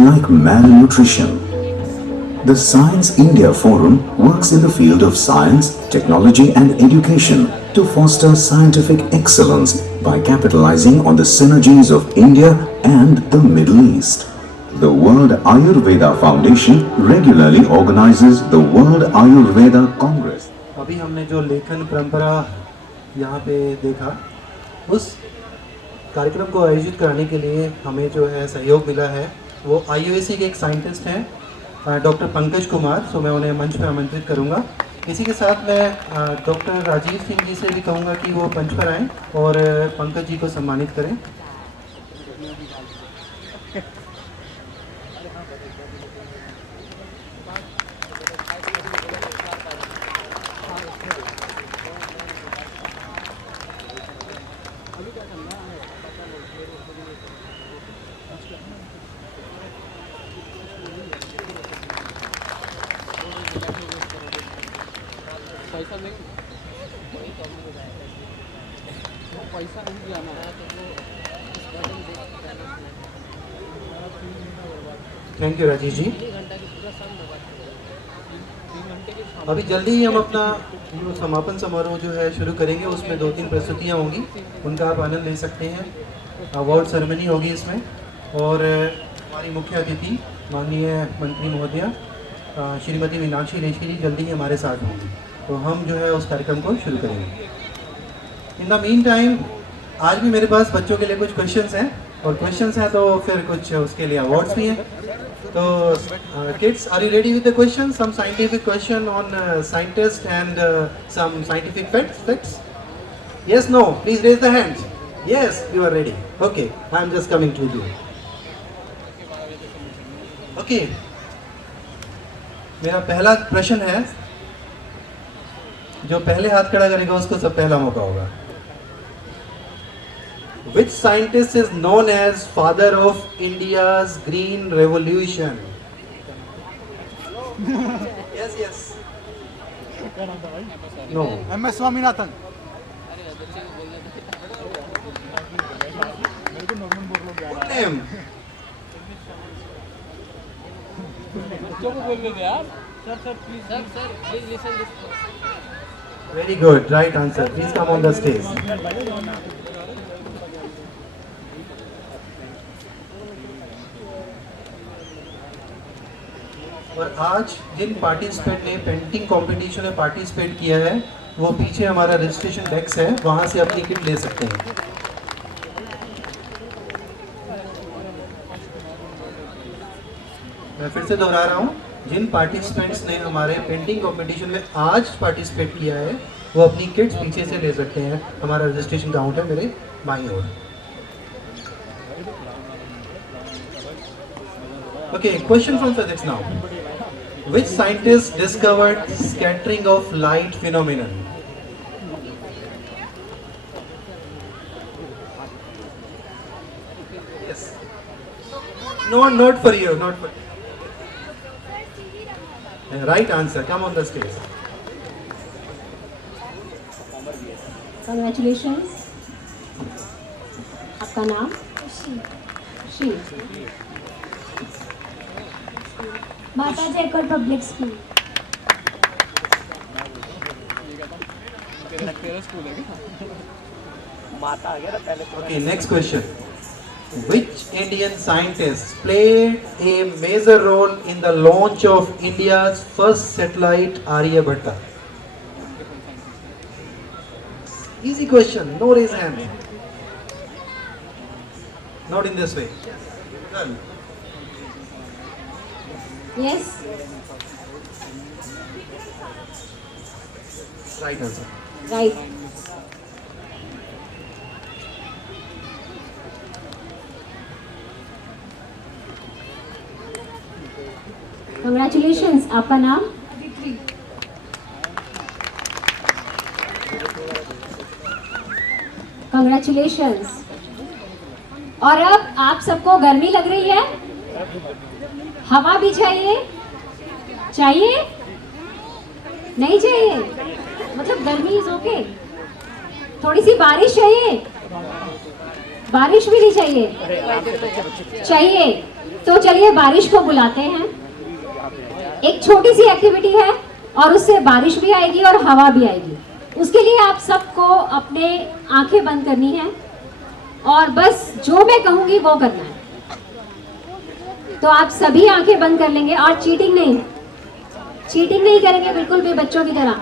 like malnutrition. The Science India Forum works in the field of science, technology and education to foster scientific excellence by capitalizing on the synergies of India and the Middle East. The World Ayurveda Foundation regularly organizes the World Ayurveda Congress. अभी हमने जो लेखन परंपरा यहाँ पे देखा, उस कार्यक्रम को आयोजित कराने के लिए हमें जो है सहयोग मिला है वो IUAC के एक साइंटिस्ट हैं डॉक्टर पंकज कुमार। सो मैं उन्हें मंच पर आमंत्रित करूँगा। इसी के साथ मैं डॉक्टर राजीव सिंह जी से भी कहूँगा कि वो मंच पर आएँ और पंकज जी को सम्मानित करें। थैंक यू राजीव जी। अभी जल्दी ही हम अपना समापन समारोह जो है शुरू करेंगे। उसमें 2-3 प्रस्तुतियाँ होंगी, उनका आप आनंद ले सकते हैं। अवार्ड सेरेमनी होगी इसमें और हमारी मुख्य अतिथि माननीय मंत्री महोदया श्रीमती मीनाक्षी लेखी जी जल्दी ही हमारे साथ होंगी। तो हम जो है उस कार्यक्रम को शुरू करेंगे। इन द मीन टाइम आज भी मेरे पास बच्चों के लिए कुछ क्वेश्चंस हैं और क्वेश्चंस हैं तो फिर कुछ उसके लिए अवार्ड्स भी हैं। तो kids, are you ready with the question? Some scientific question on scientist and some scientific facts? Yes, no, please raise the hands. Yes, you are ready. Okay, I am just coming to you. Okay, मेरा पहला प्रश्न है, जो पहले हाथ खड़ा करेगा उसको सब पहला मौका होगा। Which scientist is known as father of India's Green Revolution? Yes, yes. No. MS Swaminathan. Good name. Sir, please listen this. Very good. Right answer. Please come on the stage. और आज जिन पार्टिसिपेंट ने पेंटिंग कंपटीशन में participate किया है वो पीछे हमारा registration desk है, वहाँ से अपनी किट ले सकते हैं। मैं फिर से दोहरा रहा हूँ, जिन पार्टिसिपेंट्स ने हमारे पेंटिंग कंपटीशन में आज पार्टिसिपेट किया है वो अपनी किट्स पीछे से ले सकते हैं। हमारा रजिस्ट्रेशन काउंटर मेरे बाईं ओर। Okay, question from physics now. Which scientist discovered scattering of light phenomenon? Yes. No, not for you. Not for. Right answer. Come on the stage. Congratulations. आपका नाम? Shri. Mata Jaikar public school. Okay, next question. Which Indian scientist played a major role in the launch of India's first satellite, Aryabhatta? Easy question. No raise hand. Not in this way. Done. Yes. Right answer. Right. Congratulations. आपका नाम? Congratulations. और अब आप सबको गर्मी लग रही है? हवा भी चाहिए? नहीं चाहिए? मतलब गर्मी इज ओके। थोड़ी सी बारिश चाहिए? बारिश भी नहीं चाहिए? चाहिए। तो चलिए बारिश को बुलाते हैं। एक छोटी सी एक्टिविटी है और उससे बारिश भी आएगी और हवा भी आएगी। उसके लिए आप सबको अपने आंखें बंद करनी है और बस जो मैं कहूंगी वो करना है। तो आप सभी आंखें बंद कर लेंगे और चीटिंग नहीं करेंगे बिल्कुल भी बच्चों की तरह।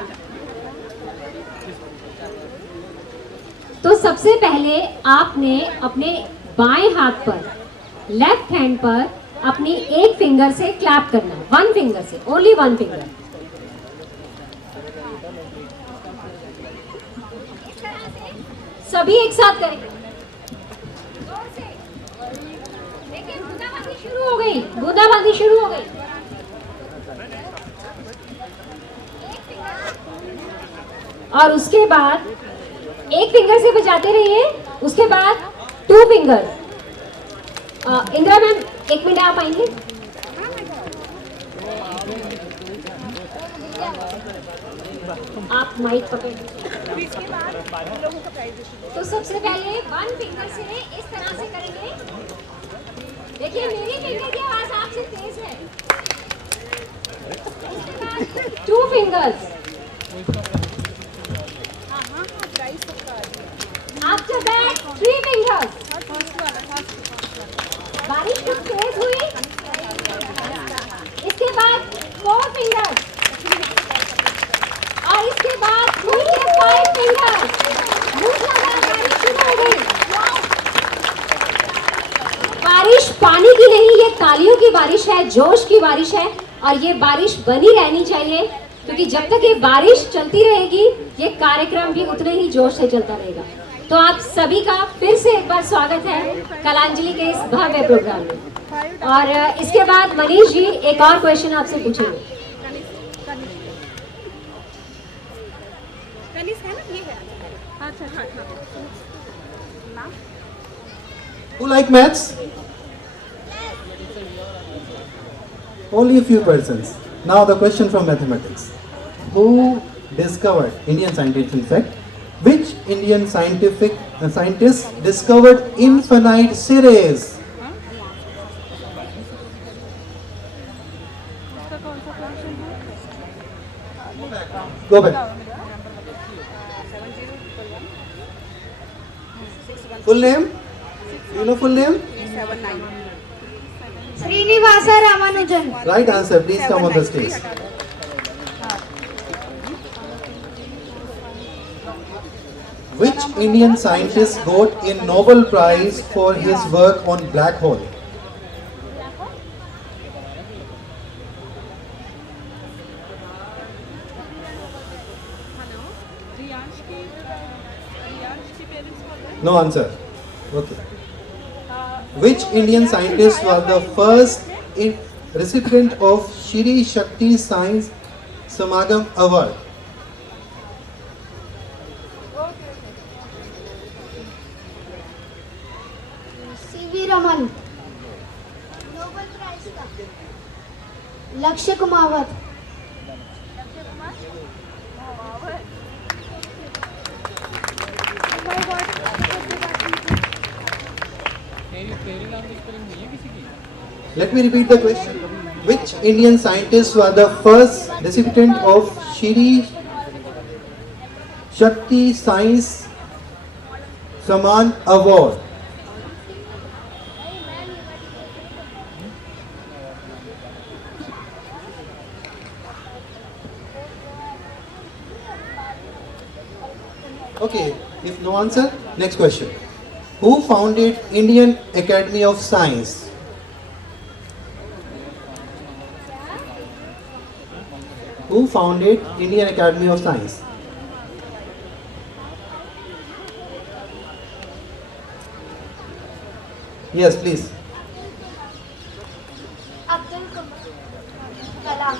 तो सबसे पहले आपने अपने बाएं हाथ पर, लेफ्ट हैंड पर अपनी एक फिंगर से क्लैप करना है, वन फिंगर से, ओनली वन फिंगर। सभी एक साथ करेंगे। जोर से। देखिए बूंदाबांदी शुरू हो गई। और उसके बाद एक फिंगर से बजाते रहिए। उसके बाद 2 फिंगर। इंदिरा मैम 1 मिनट आप आएंगे? आप माइक पकड़। तो सबसे पहले 1 फिंगर से इस तरह से करेंगे। देखिए मेरी फिंगर की आवाज आपसे तेज है। उसके बाद 2 फिंगर्स। After that 3 fingers. बारिश तो तेज हुई। इसके बाद 4 fingers. और इसके बाद 5 fingers. मूसलाधार बारिश शुरू हो गई। बारिश पानी की नहीं, ये तालियों की बारिश है, जोश की बारिश है। और ये बारिश बनी रहनी चाहिए क्योंकि जब तक ये बारिश चलती रहेगी ये कार्यक्रम भी उतने ही जोश से चलता रहेगा। तो आप सभी का फिर से एक बार स्वागत है कलांजलि के इस भव्य प्रोग्राम में। और इसके बाद मनीष जी एक और क्वेश्चन आपसे पूछेंगे। Who like maths? Only a few persons. Now the question from mathematics. Who discovered, Indian scientist in fact, which Indian scientist discovered infinite series? Go back. Full name? You know full name? Srinivasa Ramanujan. Right answer. Please come on the stage. Which Indian scientist got a Nobel Prize for his work on black hole? No answer. Okay. Which Indian scientist was the first recipient of Shri Shakti Science Samagam Award? C.V. Raman. Nobel Prize का लक्ष्य Kumawat. Let me repeat the question. Which Indian scientist was the first recipient of Shri Shakti Science Saman Award? Okay, if no answer, next question. Who founded Indian Academy of Science? Who founded Indian Academy of Science? Yes, please. Abdul Kalam.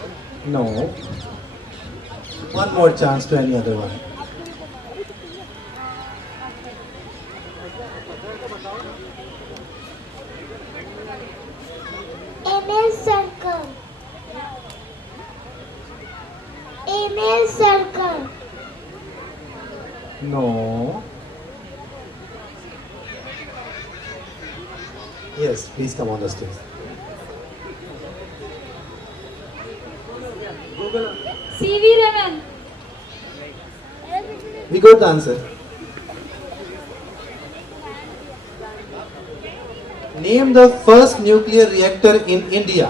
No. One more chance to any other one. Emil Circle. Emil Circle. No. Yes, please come on the stage. CV Raman. We got the answer. Name the first nuclear reactor in India.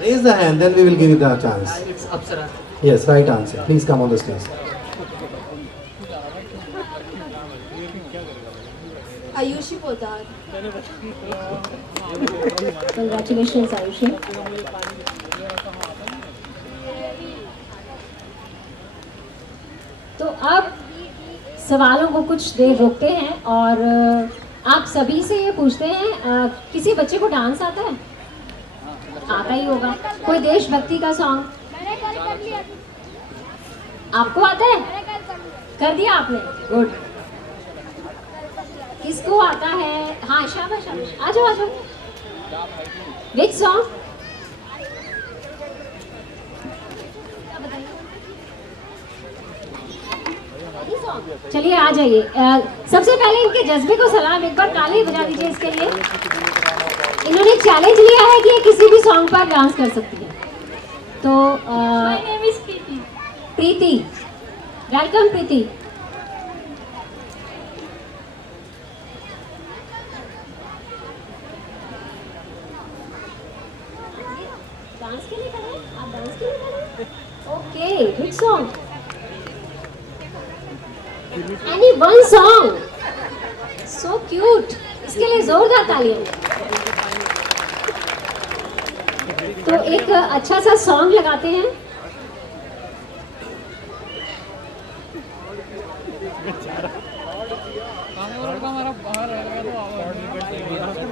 Raise the hand, then we will give you the chance. It's Apsara. Yes, right answer. Please come on the stage. Ayushi Podar. Congratulations Ayushi. तो अब सवालों को कुछ देर रोकते हैं और आप सभी से ये पूछते हैं, किसी बच्चे को डांस आता है? आता ही होगा। कोई देशभक्ति का सॉन्ग मैंने कल कर लिया। आपको आता है? कर दिया आपने? गुड। किसको आता है? हाँ शाबाश शाबाश, आ जाओ आ जाओ। Which song? चलिए आ जाइए। सबसे पहले इनके जज्बे को सलाम, एक बार ताली बजा दीजिए इसके लिए। इन्होंने चैलेंज लिया है कि ये किसी भी सॉन्ग पर डांस कर सकती है। तो my name is Preeti. Preeti, welcome Preeti. Dance के लिए खड़े हैं? आप डांस के लिए खड़े हैं? Okay, which song? Any one song? So cute. इसके लिए जोरदार तालियां। तो एक अच्छा सा सॉन्ग लगाते हैं।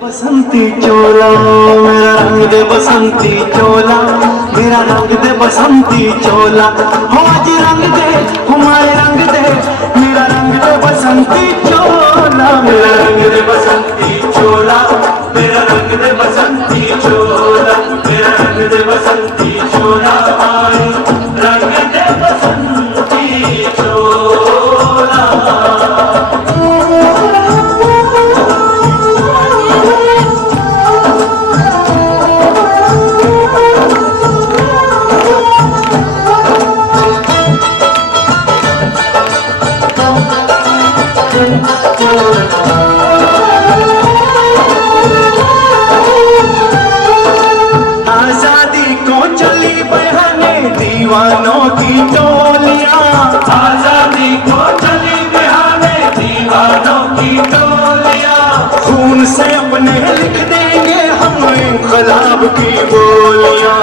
बसंती चोला मेरा रंग दे, बसंती चोला मेरा रंग दे, बसंती चोला हो आज रंग दे, हमारे रंग दे, मेरा रंग दे बसंती चोला, मेरा रंग दे बसंती चोला, मेरा रंग दे बसंती चोला, मेरा रंग दे बसंती चोला, रंग दे बसंती चोला। आजादी को चली बहाने दीवानों की टोलियां, आजादी को चली बहाने दीवानों की टोलियां, खून से अपने लिख देंगे हम इनकलाब की बोलियां,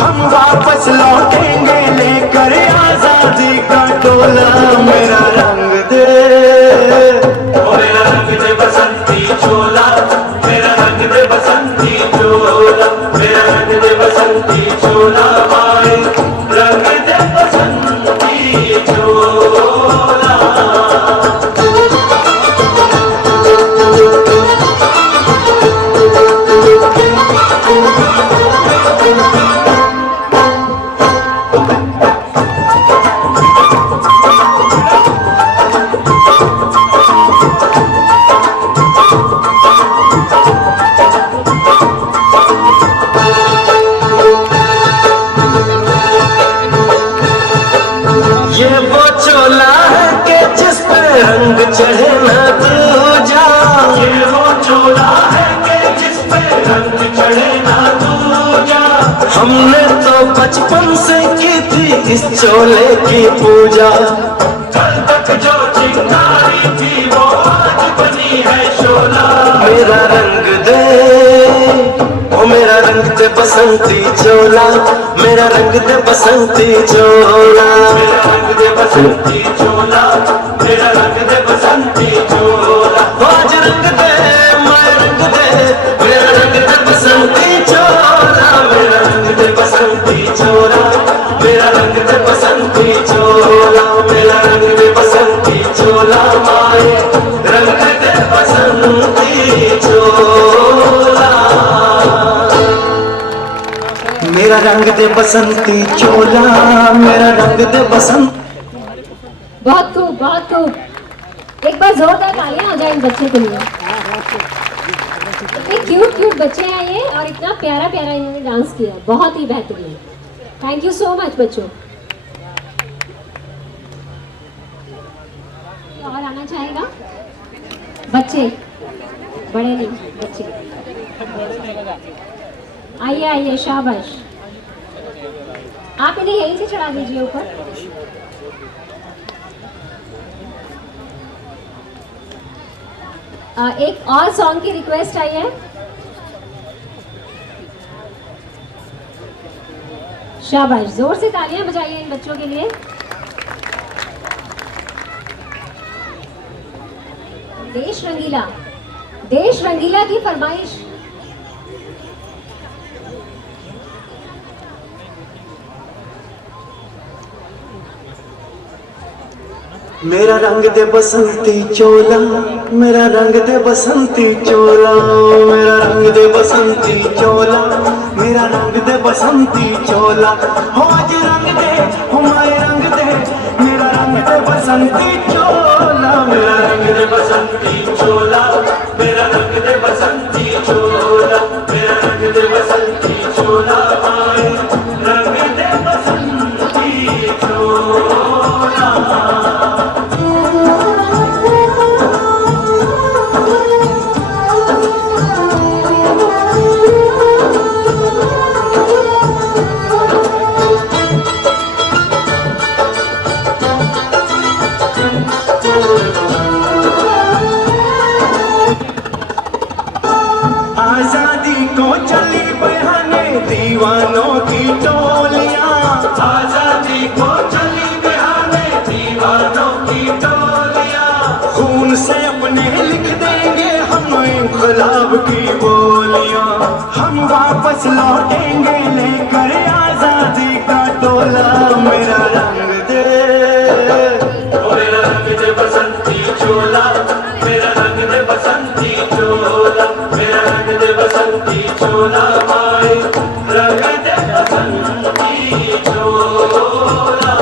हम वापस लौटेंगे लेकर आजादी का टोला, मेरा रंग दे, मेरा रंग दे बसंती चोला, मेरा रंग दे बसंती चोला, मेरा रंग दे बसंती चोला, माए रंग दे बसंती चोला। ये वो चोला है कि जिस पे रंग चढ़े ना दूजा, ये वो चोला है कि जिस पे रंग चढ़े ना दूजा, हमने तो बचपन से की थी इस चोले की पूजा, कल तक जो चिंगारी थी वो आज बनी है शोला, मेरा रंग दे, ओ मेरा रंग दे बसंती चोला, मेरा रंग दे बसंती चोला, मेरा रंग दे बसंती चोला, मेरा रंग दे बसंती चोला, आज रंग दे, मैं रंग दे, मेरा रंग दे बसंती चोला, मेरा रंग दे बसंती चोला, मेरा रंग दे बसंती चोला, मेरा रंग दे बसंती चोला, माए रंग दे बसंती चोला, मेरा रंग दे बसंती चोला, मेरा रंग दे बसंत। बहुत खूब, बहुत खूब। एक बार जोरदार तालियां हो जाए इन बच्चे के लिए। इतने क्यूट क्यूट बच्चे हैं ये और इतना प्यारा प्यारा इन्होंने डांस किया, बहुत ही बेहतरीन। थैंक यू सो मच बच्चों। और आना चाहेगा? बच्चे, बड़े नहीं, बच्चे आइए आइए, शाबाश। आप इन्हें यहीं से चढ़ा दीजिए ऊपर। एक और सॉन्ग की रिक्वेस्ट आई है। शाबाश, जोर से तालियां बजाइए इन बच्चों के लिए। देश रंगीला, देश रंगीला की फरमाइश। मेरा रंग दे बसंती चोला, मेरा रंग दे बसंती चोला, मेरा रंग दे बसंती चोला, मेरा रंग दे बसंती चोला। हो आज रंग दे, हो माए रंग दे, मेरा रंग दे बसंती चोला, मेरा रंग दे बसंती चोला, मेरा रंग दे बसंती चोला, मेरा रंग दे बसंती चोला, माए रंग दे बसंती चोला। आजादी को चली बहाने दीवानों की टोलियां, आजादी को चली बहाने दीवानों की टोलियां। खून से अपने लिख देंगे हम इन्कलाब की बोलियां, हम वापस लौटेंगे लेकर आजादी का टोला। मेरा रंग दे, मेरा रंग दे बसंती चोला, मेरा रंग दे बसंती चोला, मेरा रंग दे बसंती चोला, माए रंग दे बसंती चोला।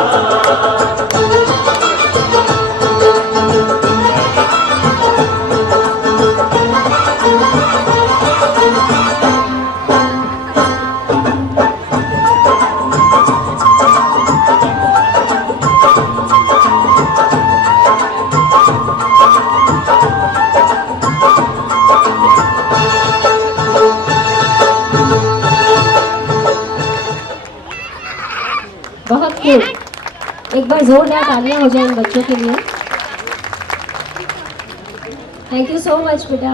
बहुत खूब, एक बार जोरदार तालियां हो जाए इन बच्चों के लिए। थैंक यू सो मच बेटा,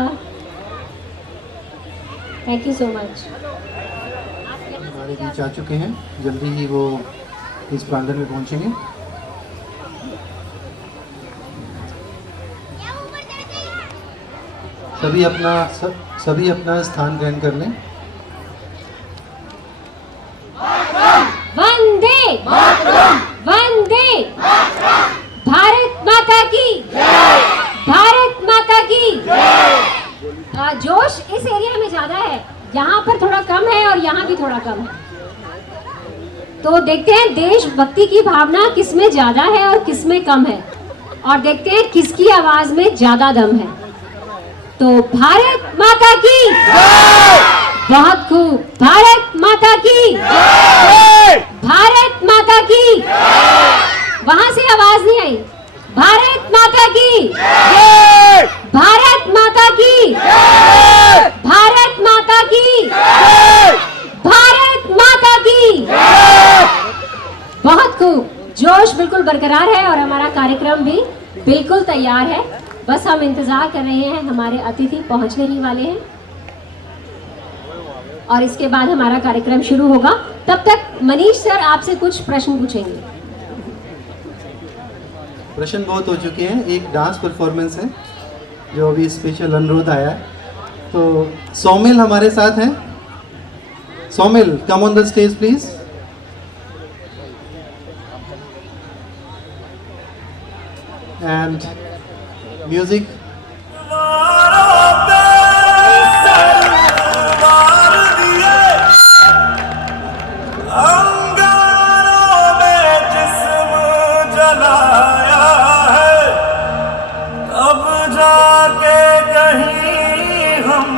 थैंक यू सो मच। हमारे बीच आ चुके हैं, जल्दी ही वो इस प्रांगण में पहुंचेंगे। सभी अपना स्थान ग्रहण कर लें। वंदे वंदे भारत माता की, भारत माता की। जोश इस एरिया में ज्यादा है, यहाँ पर थोड़ा कम है और यहाँ भी थोड़ा कम है। तो देखते हैं देशभक्ति की भावना किसमें ज्यादा है और किसमें कम है, और देखते हैं किसकी आवाज में ज्यादा दम है। तो भारत माता की, बहुत खूब, भारत माता की, भारत माता की। वहां से आवाज नहीं आई। भारत माता की, भारत माता की, भारत माता की, भारत माता की। बहुत खूब, जोश बिल्कुल बरकरार है और हमारा कार्यक्रम भी बिल्कुल तैयार है। बस हम इंतजार कर रहे हैं, हमारे अतिथि पहुंचने ही वाले हैं और इसके बाद हमारा कार्यक्रम शुरू होगा। तब तक मनीष सर आपसे कुछ प्रश्न पूछेंगे। प्रश्न बहुत हो चुके हैं, एक डांस परफॉर्मेंस है जो अभी स्पेशल अनुरोध आया है। तो सौमिल हमारे साथ हैं। Saumil, come on the stage please. And music. अब जाके कहीं हम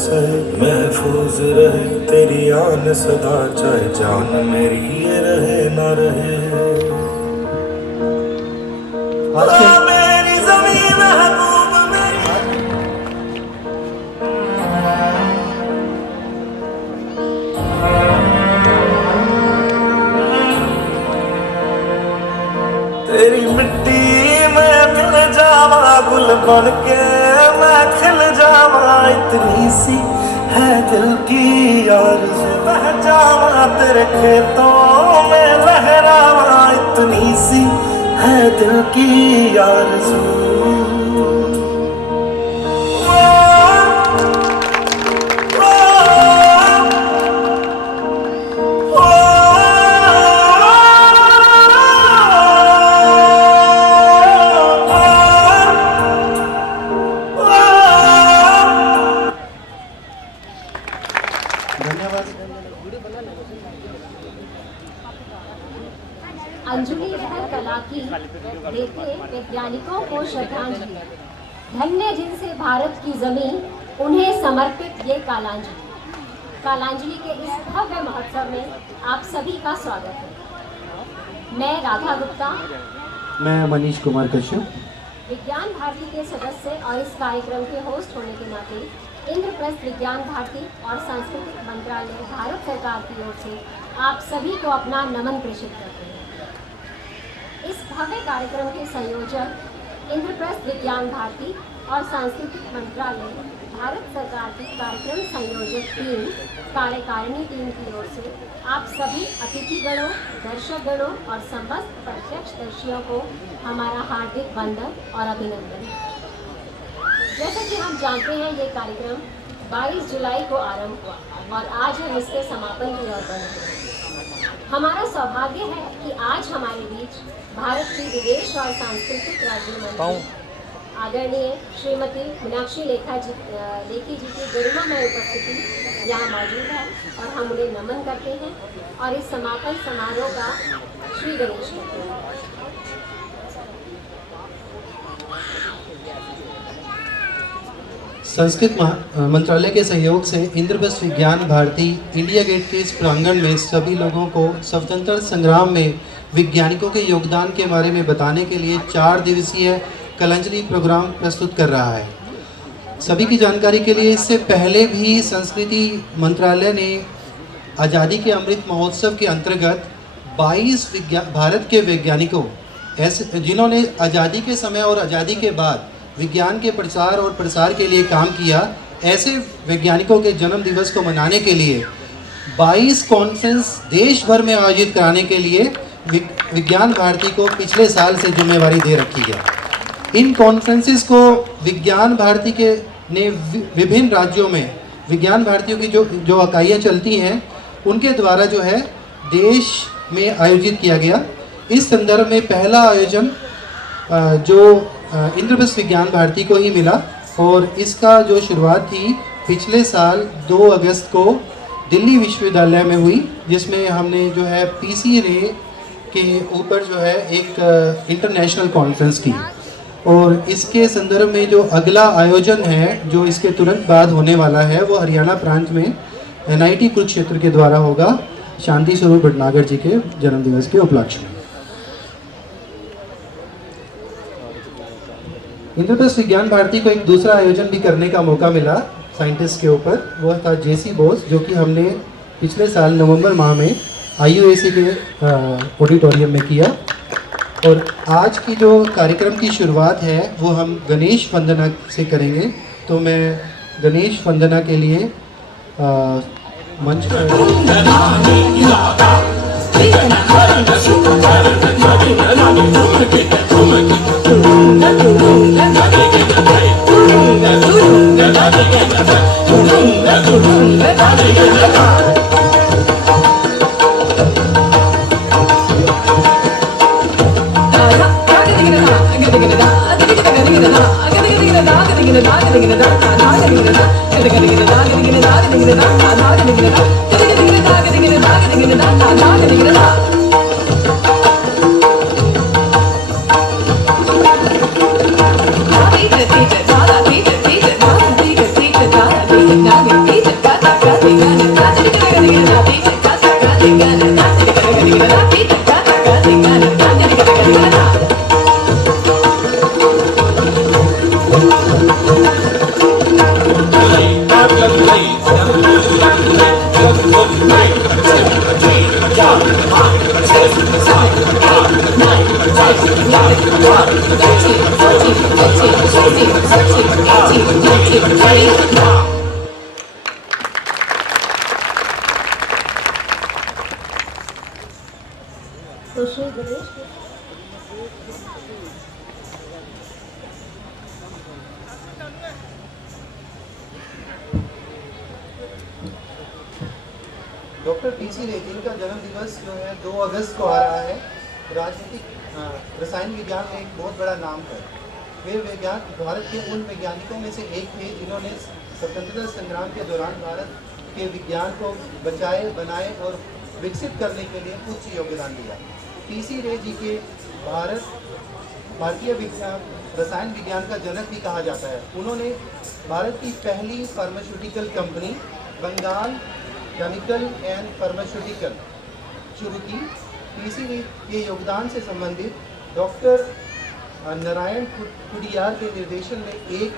से महफूज रहे तेरी आन सदा, चाहे जान मेरी ये रहे ना रहे। आज के मेरी ज़मीन महबूब मेरी। तेरी मिट्टी में मिल जावा, गुल बन के मैं खिल जावा, इतनी सी है दिल की आरज़ू, बह जावा तेरे खेतों में लहरावा, इतनी सी है दिल की आरज़ू। अंजलि वह कला की देते वैज्ञानिकों को श्रद्धांजलि, धन्य जिनसे भारत की जमीन, उन्हें समर्पित ये कालांजलि। कालांजलि के इस भव्य महोत्सव में आप सभी का स्वागत है। मैं राधा गुप्ता, मैं मनीष कुमार कश्यप, विज्ञान भारती के सदस्य और इस कार्यक्रम के होस्ट होने के नाते इंद्रप्रस्थ विज्ञान भारती और सांस्कृतिक मंत्रालय भारत सरकार की ओर से आप सभी को अपना नमन प्रेषित करते हैं। इस भव्य कार्यक्रम के संयोजक इंद्रप्रस्थ विज्ञान भारती और सांस्कृतिक मंत्रालय भारत सरकार की कार्यक्रम संयोजक टीम, कार्यकारिणी टीम की ओर से आप सभी अतिथिगणों, दर्शकगणों और समस्त प्रत्यक्षदर्शियों को हमारा हार्दिक वंदन और अभिनंदन। जैसा कि हम जानते हैं, ये कार्यक्रम 22 जुलाई को आरंभ हुआ और आज हम इसके समापन की ओर बढ़ रहे हैं। हमारा सौभाग्य है कि आज हमारे बीच भारत की विदेश और सांस्कृतिक राज्य मंत्री आदरणीय श्रीमती मीनाक्षी लेखी जी की गरिमामय उपस्थिति यहाँ मौजूद है और हम उन्हें नमन करते हैं और इस समापन समारोह का श्री गणेश करते हैं। संस्कृत मंत्रालय के सहयोग से इंद्रप्रस्थ विज्ञान भारती इंडिया गेट के इस प्रांगण में सभी लोगों को स्वतंत्रता संग्राम में वैज्ञानिकों के योगदान के बारे में बताने के लिए 4 दिवसीय कलांजलि प्रोग्राम प्रस्तुत कर रहा है। सभी की जानकारी के लिए, इससे पहले भी संस्कृति मंत्रालय ने आज़ादी के अमृत महोत्सव के अंतर्गत 22 भारत के वैज्ञानिकों ऐसे जिन्होंने आज़ादी के समय और आज़ादी के बाद विज्ञान के प्रचार और प्रसार के लिए काम किया, ऐसे वैज्ञानिकों के जन्म दिवस को मनाने के लिए 22 कॉन्फ्रेंस देश भर में आयोजित कराने के लिए विज्ञान भारती को पिछले साल से जिम्मेवारी दे रखी है। इन कॉन्फ्रेंसेस को विज्ञान भारती के ने विभिन्न राज्यों में विज्ञान भारतियों की जो इकाइयाँ चलती हैं, उनके द्वारा जो है देश में आयोजित किया गया। इस संदर्भ में पहला आयोजन जो इंद्रप्रस्थ विज्ञान भारती को ही मिला और इसका जो शुरुआत थी पिछले साल 2 अगस्त को दिल्ली विश्वविद्यालय में हुई, जिसमें हमने जो है पीसी रे के ऊपर जो है एक इंटरनेशनल कॉन्फ्रेंस की। और इसके संदर्भ में जो अगला आयोजन है जो इसके तुरंत बाद होने वाला है, वो हरियाणा प्रांत में NIT कुरुक्षेत्र के द्वारा होगा, शांति स्वरूप भटनागर जी के जन्मदिवस के उपलक्ष्य में। इंद्रप्रस्थ विज्ञान भारती को एक दूसरा आयोजन भी करने का मौका मिला साइंटिस्ट के ऊपर, वह था JC बोस, जो कि हमने पिछले साल नवंबर माह में IUAC के ऑडिटोरियम में किया। और आज की जो कार्यक्रम की शुरुआत है वो हम गणेश वंदना से करेंगे। तो मैं गणेश वंदना के लिए मंच Naga तो श्री गणेश डॉक्टर पीसी रे जिनका जन्म दिवस जो है 2 अगस्त को आ रहा है, राजनीतिक रसायन विज्ञान में एक बहुत बड़ा नाम है। वे भारत के उन वैज्ञानिकों में से एक थे जिन्होंने स्वतंत्रता संग्राम के दौरान भारत के विज्ञान को बचाए, बनाए और विकसित करने के लिए उच्च योगदान दिया। पीसी रे जी के भारतीय रसायन विज्ञान का जनक भी कहा जाता है। उन्होंने भारत की पहली pharmaceutical company Bengal chemical and pharmaceutical शुरू की। पीसी रे के योगदान से संबंधित डॉक्टर नारायण कुडियार के निर्देशन में एक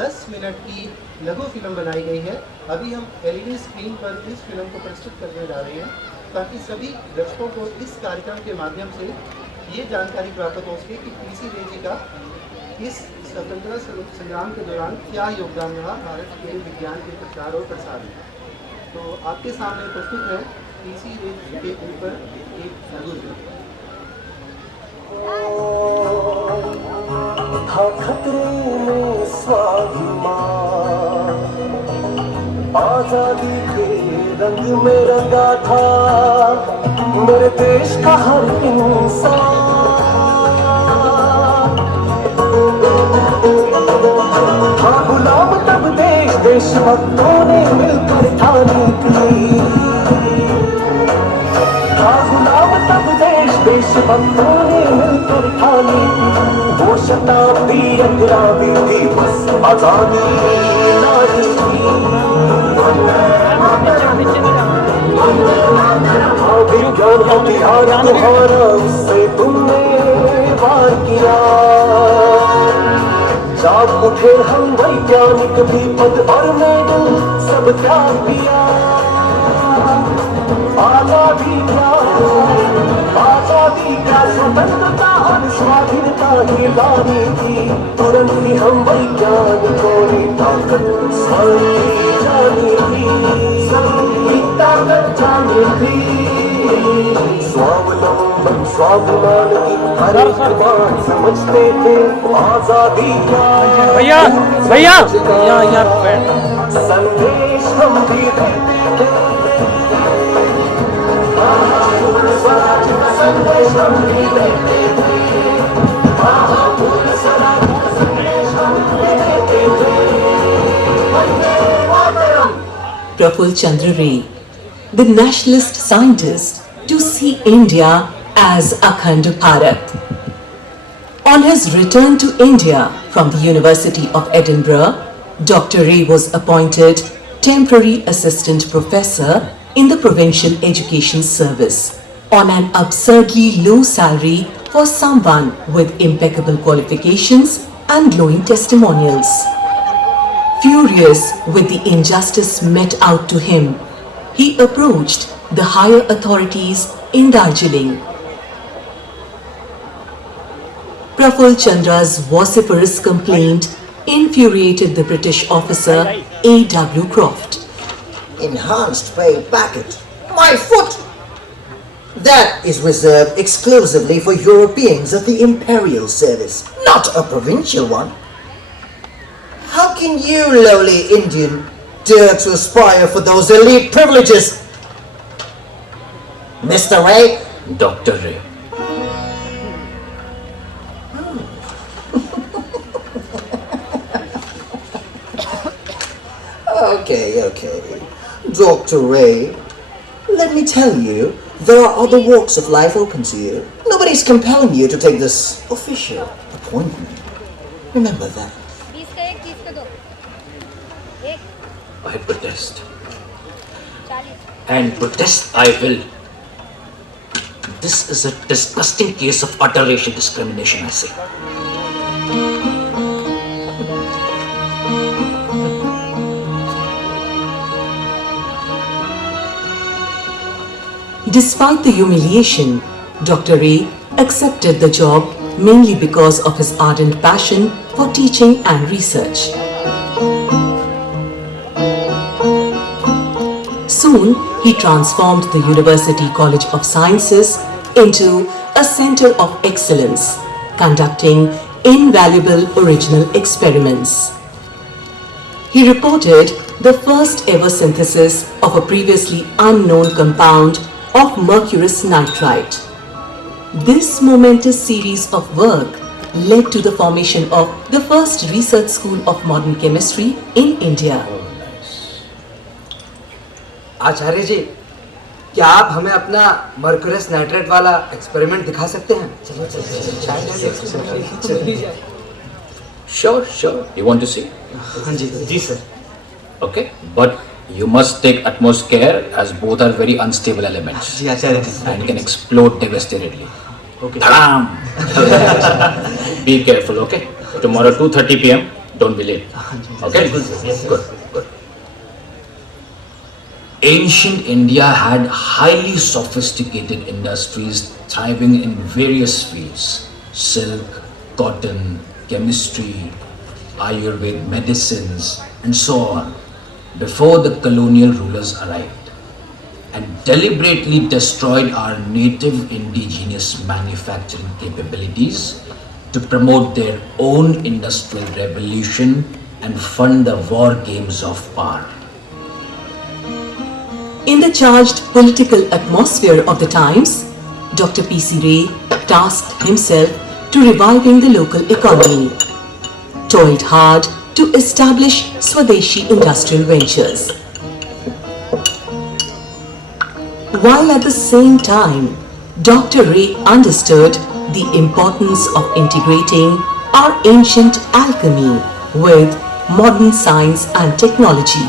10 मिनट की लघु फिल्म बनाई गई है। अभी हम LED स्क्रीन पर इस फिल्म को प्रस्तुत करने जा रहे हैं ताकि सभी दर्शकों को इस कार्यक्रम के माध्यम से ये जानकारी प्राप्त हो सके कि पीसी रे जी का इस स्वतंत्रता संग्राम के दौरान क्या योगदान रहा भारत के विज्ञान के प्रचार और प्रसार में। तो आपके सामने प्रस्तुत है पीसी रे जी के ऊपर एक लघु फिल्म। था खतरे में स्वाभिमान, आजादी के रंग में रंगा था मेरे देश का हर इंसान। था गुलाम तब देशभक्तों ने मिलकर ठानी की, था गुलाम तब देशभक्तों ने मिलकर ठानी की। वो शताब्दी अंग्रामी थी बस आजादी लानी की। विज्ञान हथियार तुम्हारा, उससे तुमने वार किया। जाग उठे हम वैज्ञानिक भी, पद और मेडल सब त्याग दिया। आजादी का स्वतंत्रता और स्वाधीनता की लानी थी। तुरंत ही हम वैज्ञानिकों ने ताकत जानी थी, सबकी ताकत जानी थी। स्वावलंबन स्वाभिमान की हर एक बात समझते थे। आजादी का भैया संदेश हम भी देते थे। स्वराज का संदेश हम भी देते थे। स्वराज का संदेश हम भी देते थे। Praful Chandra Ray, the nationalist scientist, to see India as Akhand Bharat. On his return to India from the University of Edinburgh, Dr. Ray was appointed temporary assistant professor in the Provincial Education Service on an absurdly low salary for someone with impeccable qualifications and glowing testimonials. Furious with the injustice met out to him, he approached the higher authorities in Darjeeling. Praful Chandra's vociferous complaint infuriated the British officer A.W. Croft. Enhanced pay packet. My foot! That is reserved exclusively for Europeans of the Imperial Service, not a provincial one. How can you, lowly Indian, dare to aspire for those elite privileges? Mr. Ray? Dr. Ray. Okay. Dr. Ray, let me tell you, there are other walks of life open to you. Nobody's compelling you to take this official appointment. Remember that. 20 का 1, 30 का 2, 1, I protest. 40, And protest I will. This is a disgusting case of utter racial discrimination, I say. Despite the humiliation, Dr. Ray accepted the job mainly because of his ardent passion for teaching and research. Soon, he transformed the University College of Sciences into a center of excellence, conducting invaluable original experiments. He reported the first ever synthesis of a previously unknown compound of mercurous nitrite. This momentous series of work led to the formation of the first research school of modern chemistry in India. आचार्य जी, क्या आप हमें अपना mercurous nitrate वाला experiment दिखा सकते हैं? Sure. You want to see? हाँ जी, जी sir. Okay, but you must take utmost care as both are very unstable elements ji Acharya ji. and can explode devastatingly. Okay. Tadam! Be careful, okay? Tomorrow 2:30 p.m. Don't be late. Okay? Good. Ancient India had highly sophisticated industries thriving in various fields: silk, cotton, chemistry, Ayurveda medicines, and so on, before the colonial rulers arrived and deliberately destroyed our native indigenous manufacturing capabilities to promote their own industrial revolution and fund the war games of power. In the charged political atmosphere of the times, Dr. P.C. Ray tasked himself to reviving the local economy, toiled hard to establish Swadeshi industrial ventures. While at the same time, Dr. Ray understood the importance of integrating our ancient alchemy with modern science and technology.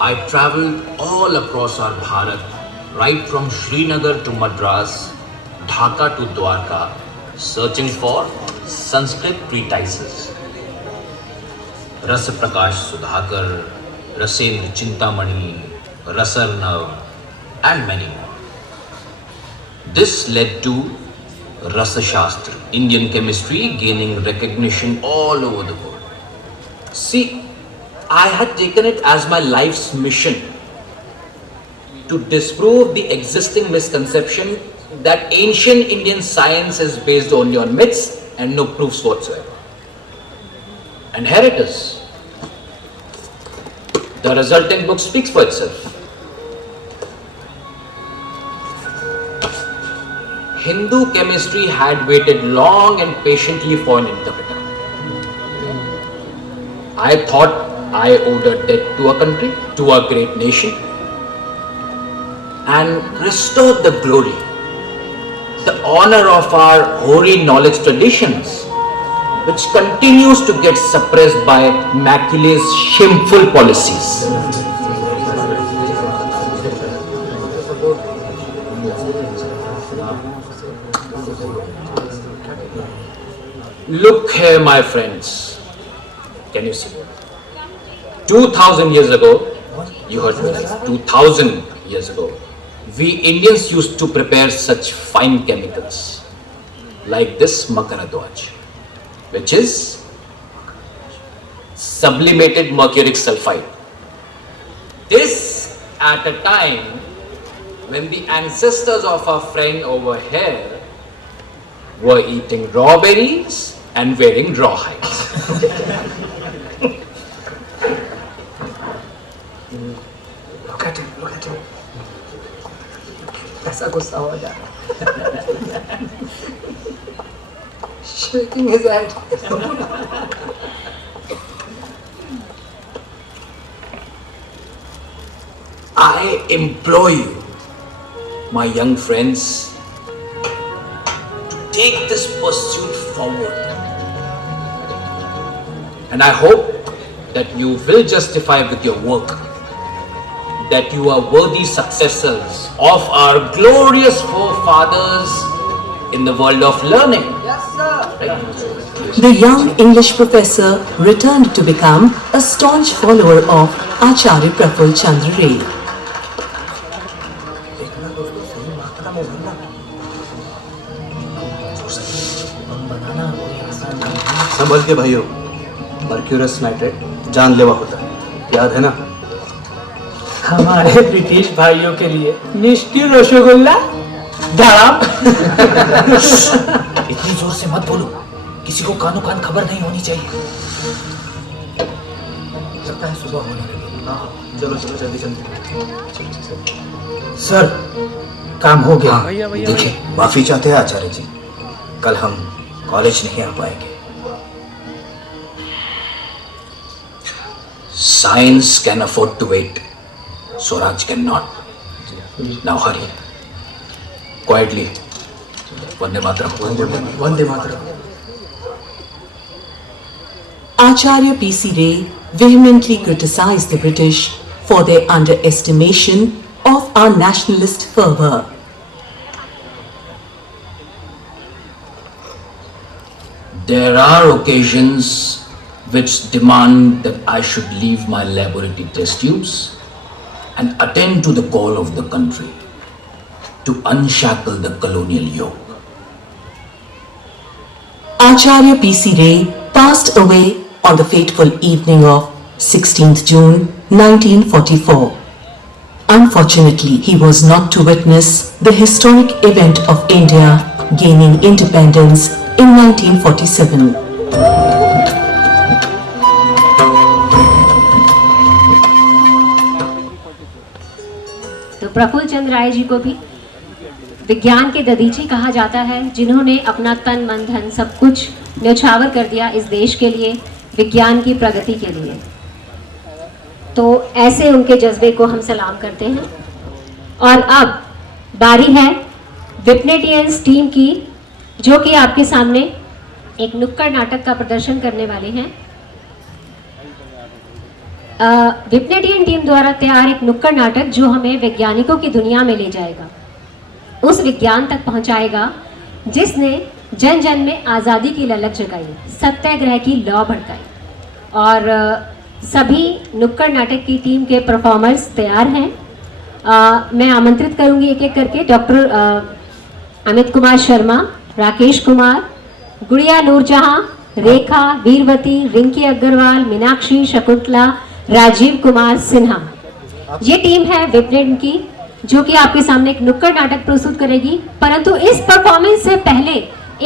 I travelled all across our Bharat, right from Srinagar to Madras, Dhaka to Dwarka, searching for Sanskrit treatises. Rasa Prakash Sudhakar, Rasendra Chintamani, Rasarnav, and many more. This led to Rasa Shastra, Indian chemistry gaining recognition all over the world. See, I had taken it as my life's mission to disprove the existing misconception that ancient Indian science is based only on myths and no proofs whatsoever. And here it is. The resulting book speaks for itself. Hindu chemistry had waited long and patiently for an interpreter. I thought I owed a debt to a country, to a great nation, and restored the glory, the honor of our hoary knowledge traditions, which continues to get suppressed by Macauley's shameful policies. Look here, my friends. Can you see? 2000 years ago, you heard me right, 2000 years ago, we Indians used to prepare such fine chemicals like this Makaradwaj, which is sublimated mercuric sulfide. This at a time when the ancestors of our friend over here were eating raw berries and wearing rawhides. Look at him. ऐसा गुस्सा हो जा रहा है. Shaking his head. I implore you, my young friends, to take this pursuit forward. And I hope that you will justify with your work that you are worthy successors of our glorious forefathers in the world of learning. Yes, sir. Right? The young English professor returned to become a staunch follower of Acharya Praful Chandra Ray. समझ के भाइयों, mercurous nitrate जानलेवा होता है, याद है ना? हमारे ब्रिटिश भाइयों के लिए मिष्टी रसगुल्ला दाम। इतनी जोर से मत बोलो, किसी को कानो कान खबर नहीं होनी चाहिए। लगता है सुबह होने लगी। हाँ, चलो चलो जल्दी जल्दी। सर, काम हो गया। देखिए, माफी चाहते हैं आचार्य जी, कल हम कॉलेज नहीं आ पाएंगे। Science can afford to wait, Swaraj cannot. Now hurry. Quietly. Vande Mataram. Vande Mataram. Acharya P.C. Ray vehemently criticized the British for their underestimation of our nationalist fervor. There are occasions which demand that I should leave my laboratory test tubes and attend to the call of the country to unshackle the colonial yoke. Acharya P.C. Ray passed away on the fateful evening of 16th June 1944. Unfortunately, he was not to witness the historic event of India gaining independence in 1947. तो प्रफुल्ल चंद्र राय जी को भी विज्ञान के दधीची कहा जाता है, जिन्होंने अपना तन मन धन सब कुछ न्यौछावर कर दिया इस देश के लिए, विज्ञान की प्रगति के लिए। तो ऐसे उनके जज्बे को हम सलाम करते हैं। और अब बारी है विपनेटियंस टीम की, जो कि आपके सामने एक नुक्कड़ नाटक का प्रदर्शन करने वाले हैं। विपनेटियन टीम द्वारा तैयार एक नुक्कड़ नाटक जो हमें वैज्ञानिकों की दुनिया में ले जाएगा, उस विज्ञान तक पहुंचाएगा जिसने जन जन में आज़ादी की ललक जगाई, सत्याग्रह की लौ भड़काई। और सभी नुक्कड़ नाटक की टीम के परफॉर्मर्स तैयार हैं। मैं आमंत्रित करूंगी एक एक करके डॉक्टर अमित कुमार शर्मा, राकेश कुमार, गुड़िया नूरजहां, रेखा, वीरवती, रिंकी अग्रवाल, मीनाक्षी, शकुंतला, राजीव कुमार सिन्हा। ये टीम है विपनेट की, जो कि आपके सामने एक नुक्कड़ नाटक प्रस्तुत करेगी। परंतु इस परफॉर्मेंस से पहले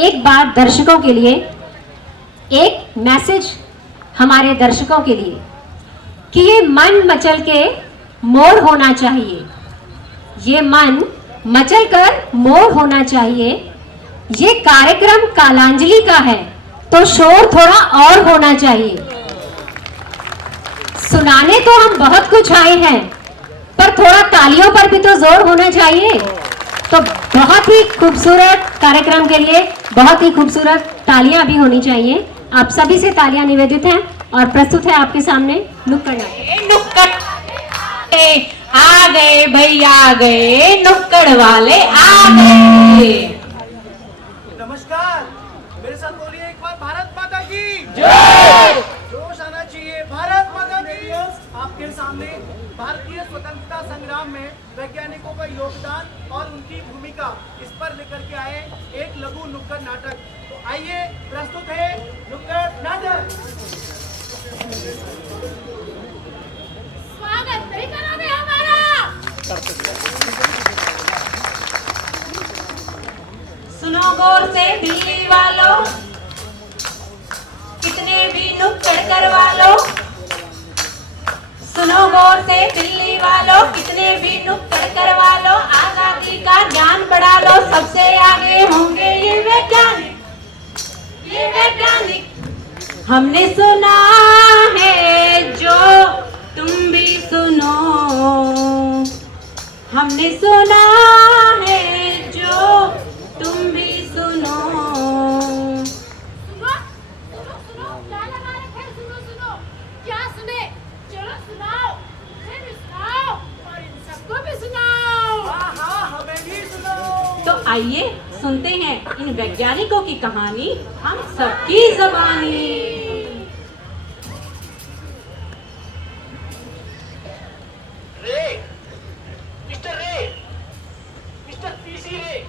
एक बार दर्शकों के लिए एक मैसेज, हमारे दर्शकों के लिए, कि ये मन मचल के मोर होना चाहिए, ये मन मचल कर मोर होना चाहिए। ये कार्यक्रम कालांजलि का है, तो शोर थोड़ा और होना चाहिए। सुनाने तो हम बहुत कुछ आए हैं, पर थोड़ा तालियों पर भी तो जोर होना चाहिए। तो बहुत ही खूबसूरत कार्यक्रम के लिए बहुत ही खूबसूरत तालियां भी होनी चाहिए। आप सभी से तालियां निवेदित हैं और प्रस्तुत है आपके सामने नुक्कड़ नाटक। नुक्कड़ आ गए भैया, आ गए नुक्कड़ वाले आ गए। नमस्कार, मेरे साथ बोलिए एक बार, भारत माता की जय। जोश आना चाहिए, भारत माता की। आपके सामने भारतीय स्वतंत्रता संग्राम में वैज्ञानिकों का योगदान और उनकी भूमिका, इस पर लेकर के आए एक लघु नुक्कड़ नाटक। तो आइए, प्रस्तुत है नुक्कड़ नाटक। स्वागत नहीं करोगे हमारा? सुनो गौर से दिल्ली वालों, कितने भी नुक्कड़ करवा लो। सुनो गौर से दिल्ली वालों, कितने भी नुक्कड़ करवा लो। आजादी का ज्ञान बढ़ा लो, सबसे आगे होंगे ये वैज्ञानिक, ये वैज्ञानिक। हमने सुना है जो तुम भी सुनो, हमने सुना है जो तुम भी सुनो। सुनो सुनो सुनो, क्या लगा रखे, सुनो सुनो। क्या सुने? चलो सुनाओ, मुझे भी सुनाओ और इन सबको भी सुनाओ। हाँ हाँ, हमें भी सुनाओ। तो आइए सुनते हैं इन वैज्ञानिकों की कहानी, हम सबकी ज़बानी। रे, मिस्टर रे, मिस्टर पीसी रे,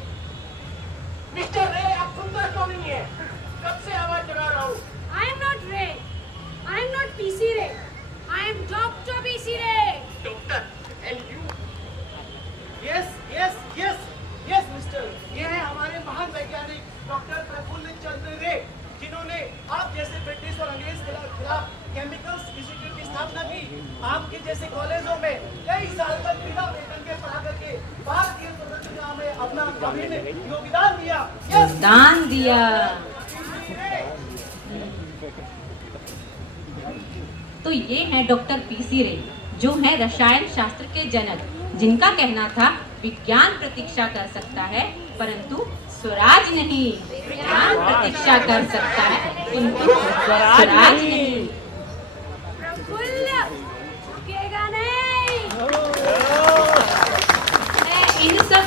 मिस्टर रे, आप सुनता क्यों नहीं है? कब से आवाज लगा रहा हूँ। आई एम दान दिया। तो ये हैं डॉक्टर पीसी रे, जो हैं रसायन शास्त्र के जनक, जिनका कहना था विज्ञान प्रतीक्षा कर सकता है परंतु स्वराज नहीं। विज्ञान प्रतीक्षा कर सकता है किंतु स्वराज नहीं। इन सब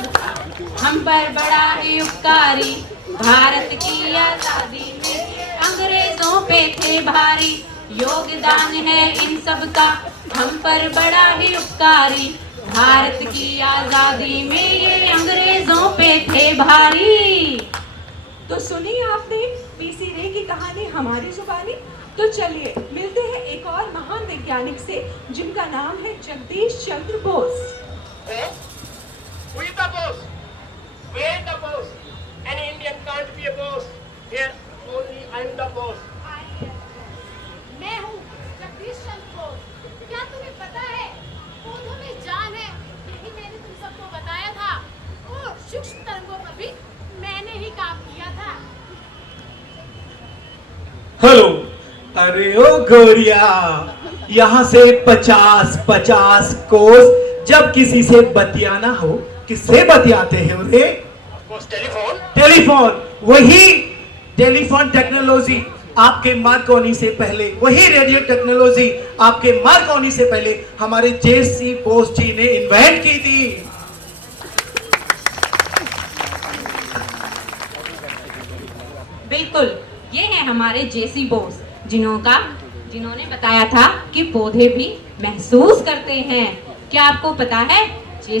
हम पर बड़ा ही उपकारी, भारत की आजादी में अंग्रेजों पे थे भारी। योगदान है इन सब का हम पर बड़ा ही उपकारी, भारत की आजादी में ये अंग्रेजों पे थे भारी। तो सुनी आपने पीसी रे की कहानी हमारी जुबानी। तो चलिए मिलते हैं एक और महान वैज्ञानिक से, जिनका नाम है Jagdish Chandra Bose. Who is the boss? Where is the boss? An Indian can't be a boss. Here only I am the boss. मैं हूँ जगदीश चंद्र बोस। क्या तुम्हें पता है पौधों में जान है? यही मैंने तुम सबको बताया था। और सूक्ष्म तरंगों पर भी मैंने ही काम किया था। हेलो, अरे ओ गोरिया, यहाँ से 50-50 कोस जब किसी से बतियाना हो, किससे बतियाते हैं उन्हें? टेलीफोन। टेलीफोन, वही टेलीफोन टेक्नोलॉजी आपके मार्कोनी से पहले, वही रेडियो टेक्नोलॉजी आपके मार्कोनी से पहले हमारे जेसी बोस जी ने इन्वेंट की थी। बिल्कुल, ये है हमारे जेसी बोस, जिन्होंने बताया था कि पौधे भी महसूस करते हैं। क्या आपको पता है